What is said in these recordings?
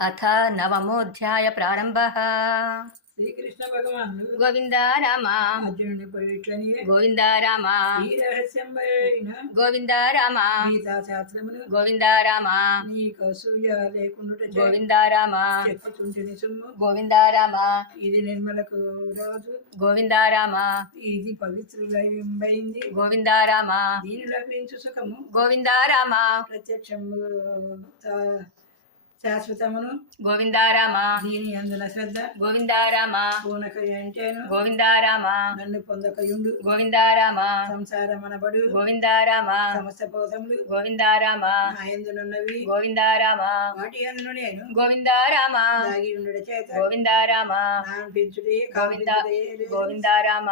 అథ నవమోధ్యాయ ప్రారంభః. శ్రీకృష్ణ భగవానుడు గోవింద రామ అర్జునుని పోయిట్లని గోవింద రామ ఈ రహస్యం గోవింద రామ గీతా శాస్త్రములు గోవింద రామ నీకు అసూయ లేకుండా గోవింద రామ చెప్పుతుంటేని సొమ్ము గోవింద రామ ఇది నిర్మలకు రాజు గోవింద రామ ఇది పవిత్రులైంది గోవింద రామ దీని లభించు సుఖము గోవింద రామ ప్రత్యక్షము శాశ్వతమును గోవింద రామ దీని అందుల శ్రద్ధ గోవింద రామ పూనక అంటేను గోవింద రామ నన్ను పొందకయుండు గోవింద రామ సంసారమనబడు గోవింద రామ సమస్త పోతములు గోవింద రామ నా యందునున్నవి గోవింద రామ వాటి అందును నేను గోవింద రామ దాగి ఉండుట చేత గోవింద రామ పెంచుటే గోవింద గోవింద రామ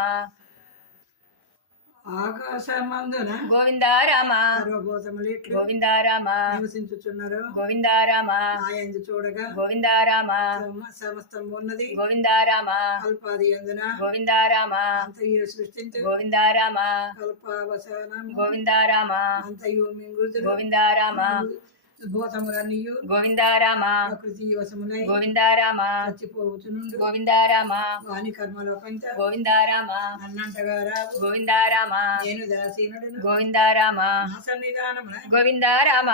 ఆకాశమందున గోవింద రామ సర్వభూతములు గోవింద రామ నివసించుచున్నారు గోవింద రామ నా యందు చూడగా గోవింద రామ సమస్తం ఉన్నది గోవింద రామ కల్పాది అందున గోవింద రామ అంతయు సృష్టించు గోవింద రామ కల్పావసానం గోవింద రామ అంతయు మింగుడు గోవింద రామ భూతములన్నీయు గోవింద రామ ప్రకృతి వశములై గోవింద రామ చచ్చిపోవచ్చునుండు గోవింద రామ వాని కర్మలోకంత గోవింద రామ నన్నంటగా రావు గోవింద రామ నేను దాసీనుడును గోవింద రామ నా సన్నిధానమున గోవింద రామ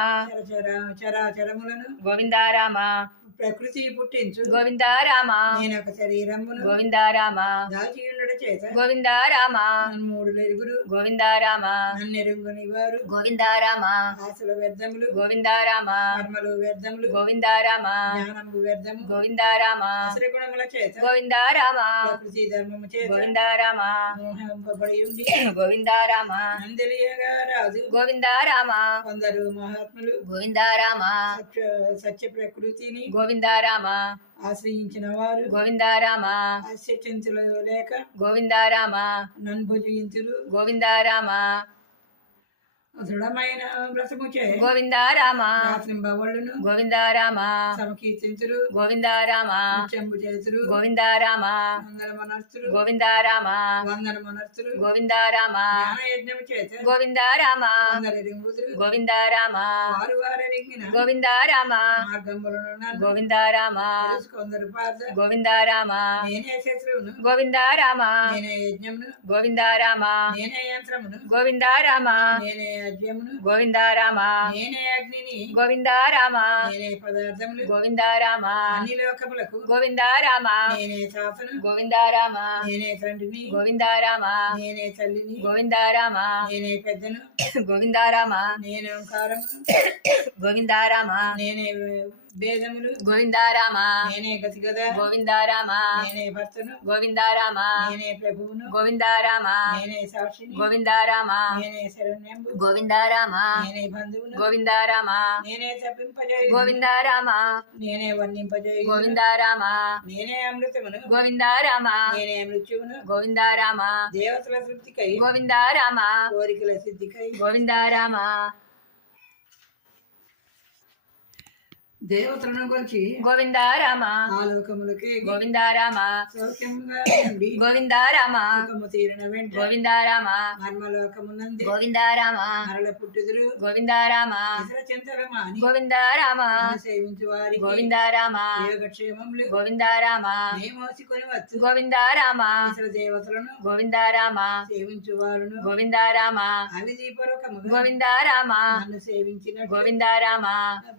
చరాచరములను గోవింద రామ ప్రకృతి పుట్టించు గోవింద రామ నేను ఒక శరీరమును గోవింద రామ దాచియుండుట చేత గోవింద రామ మూడు ఎరుగురు గోవింద రామ నన్నెరుగుని వారు గోవింద రామ ఆశల వ్యర్థములు గోవింద రామ కర్మలు వ్యర్థములు గోవింద రామ జ్ఞానము వ్యర్థము గోవింద రామ గుణముల చేత గోవింద రామ ప్రకృతి ధర్మము చేత గోవింద రామ మోహింపబడి ఉండి గోవింద రామ తెలియగా రాదు గోవింద రామ కొందరు మహాత్ములు గోవింద రామ సత్య ప్రకృతిని గోవింద రామ ఆశ్రయించిన వారు గోవింద రామ ఆశ్చర్యంతులు లేక గోవింద రామ నన్ను భుజించురు గోవింద రామ దృఢమైన వ్రతము చే గోవింద రామ రాత్రింబవళ్ళును గోవింద రామ సమకీర్తించురు గోవింద రామ చెంబు చేతురు గోవింద రామ వందన మనర్చురు గోవింద రామ వందన మనర్చురు గోవింద రామ యజ్ఞము చేత గోవింద రామ వందరు రింగుదురు గోవింద రామ వారు వారు రింగిన గోవింద రామ మార్గములను గోవింద రామ కొందరు పార్థ గోవింద రామ నేనే శత్రువును గోవింద రామ నేనే యజ్ఞమును గోవింద రామ నేనే యంత్రమును గోవింద రామ నేనే యజ్ఞమును గోవింద రామ నేనే అగ్నిని గోవింద రామ నేనే పదార్థములు గోవింద రామ అన్ని లోకములకు గోవింద రామ నేనే తాతను గోవింద రామ నేనే తండ్రిని గోవింద రామ నేనే తల్లిని గోవింద రామ నేనే పెద్దను గోవింద రామ నేనే ఓంకారమును గోవింద రామ నేనే భేదములు గోవింద రామ నేనే గతి గద గోవింద రామ నేనే భర్తను గోవింద రామ నేనే ప్రభువును గోవింద రామ నేనే సాక్షిని గోవింద రామ నేనే శరణ్యంబు గోవింద రామ నేనే బంధువును గోవింద రామ నేనే తప్పింపజేయు గోవింద రామ నేనే వర్ణింపజేయు గోవింద రామ నేనే అమృతమును గోవింద రామ నేనే మృత్యువును గోవింద రామ దేవతల తృప్తికై గోవింద రామ కోరికల సిద్ధికై గోవింద రామ దేవతలను కొలిచి గోవింద రామ ఆలోకములకి గోవింద రామ సౌఖ్యముగా ఉండి గోవింద రామ సుఖము తీరిన వెంట గోవింద రామ మర్మలోకమునంది గోవింద రామ మరల పుట్టుదురు గోవింద రామ ఇతర చింతలమాని గోవింద రామ సేవించు వారి గోవింద రామ యోగక్షేమములు గోవింద రామ మోసుకొని వచ్చు గోవింద రామ ఇతర దేవతలను గోవింద రామ సేవించు వారును గోవింద రామ అవిధిపూర్వకముగా గోవింద రామ నన్ను సేవించిన గోవింద రామ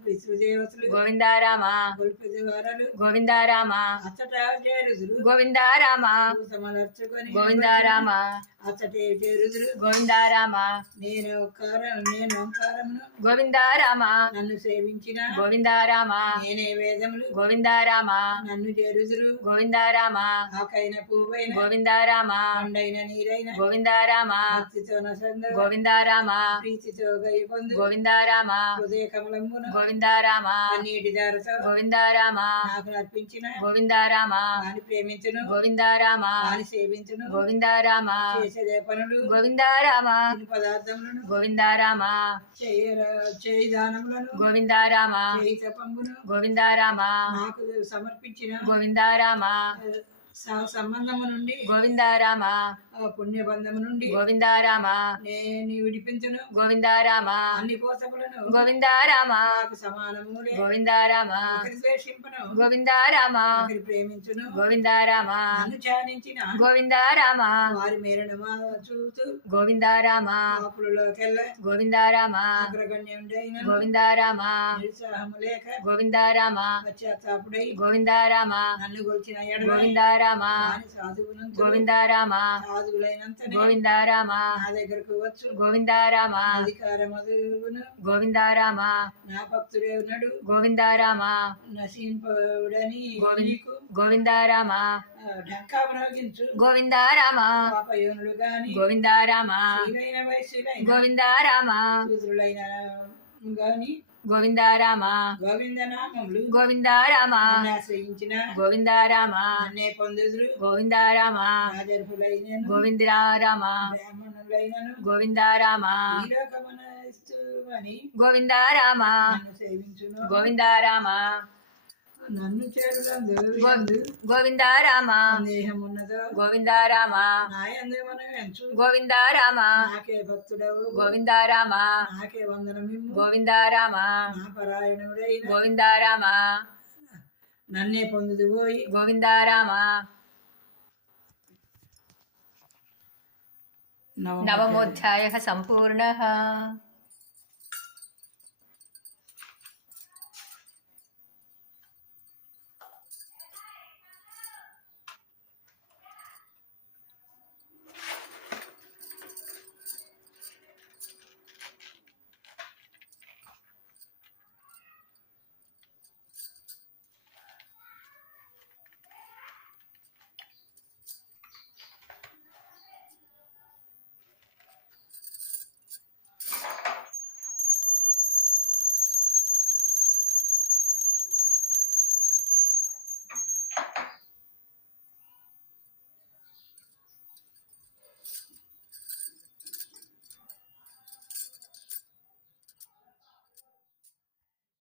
పితృదేవతలు గోవింద రామ గొల్పెది వారలు గోవింద రామ అచ్చట చేరుదురు గోవింద రామ సమలర్చుకొని గోవింద రామ అచ్చటే చేరుదురు గోవింద రామ నేను ఓంకారమును గోవింద రామ నన్ను సేవించిన గోవింద రామ నేనే వేదములు గోవింద రామ నన్ను చేరుదురు గోవింద రామ ఆకైన పువ్వైన గోవింద రామ కొండైన నీరైన గోవింద రామ భక్తితో నసంద గోవింద రామ ప్రీతితో గై పొందు గోవింద రామ హృదయ కమలమున గోవింద రామ నీటి దారతో గోవింద రామ నాకు అర్పించిన గోవింద రామ వాని ప్రేమించును గోవింద రామ వాని సేవించును గోవింద రామ చేసేదే పనులు గోవింద రామ తిను పదార్థములను గోవింద రామ చేయి దానములను గోవింద రామ చేయి తపంబును గోవింద రామ నాకు సమర్పించిన గోవింద రామ సంబంధము నుండి గోవింద రామ పుణ్యబంధము నుండి గోవింద రామ నేను విడిపించును. గోవింద రామ అన్ని పోతములను గోవింద రామ నాకు సమానములే. గోవింద రామ ఒకరి ద్వేషింపను, గోవింద రామ ఒకరి ప్రేమించును. గోవింద రామ నన్ను ధ్యానించిన గోవింద రామ వారి మేరను చూతూ గోవింద రామ పాపులలోకెల్ల గోవింద రామ అగ్రగణ్యుడైన గోవింద రామ నిరుత్సాహము లేక గోవింద రామ పశ్చాత్తాపుడై గోవింద రామ నన్ను గొలిచిన ఎడల గోవింద రామ సాధువునంత గోవింద రామ సాధువులైనంతనే గోవింద రామ నా దగ్గరకు వచ్చు. గోవింద రామ అధికారమదువును గోవింద రామ నా భక్తుడే ఉన్నాడు. గోవింద రామ నశింపడని నీకు గోవింద రామ ఢంకా మ్రోగించు. గోవింద రామ పాపయోనులు గాని గోవింద రామ స్త్రీలైన వయస్సులైన గోవింద రామ శూద్రులైన గాని గోవింద రామ గోవింద నామములు గోవింద రామ నన్ను ఆశ్రయించిన గోవింద రామ నన్నే పొందుదురు. గోవింద రామ రాజర్పులైనను గోవింద రామ బ్రాహ్మణులైనను గోవింద రామ ఈ లోకమునని గోవింద రామ నన్ను సేవించును. గోవింద రామ నన్ను చేరులందు గోవింద రామ స్నేహమున్నదో గోవింద రామ నాయందు మనం ఎంచు. గోవింద రామ నాకే భక్తుడవు, గోవింద రామ నాకే వందనమిమ్ము. గోవింద రామ నా పరాయణుడైన గోవింద రామ నన్నే పొందుదు పోయి. గోవింద రామ నవమోధ్యాయ సంపూర్ణ.